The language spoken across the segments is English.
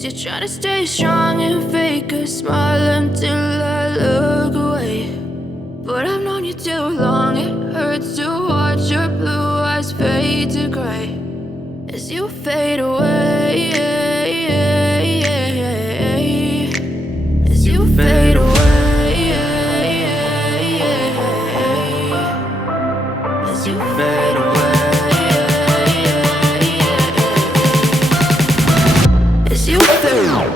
Guess you're trying to stay strong and fake a smile until I look away. But I've known you too long, it hurts to watch your blue eyes fade to gray as you fade away, as you fade away, as you fade away, as you fade away.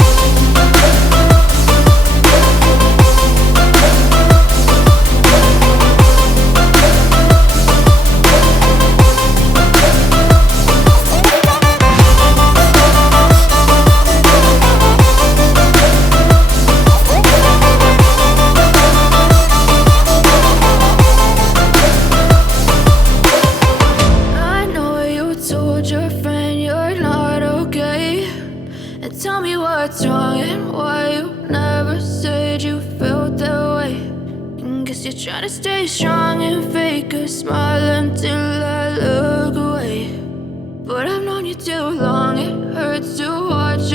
Tell me what's wrong and why you never said you felt that way. And guess you're trying to stay strong and fake a smile until I look away. But I've known you too long, it hurts to watch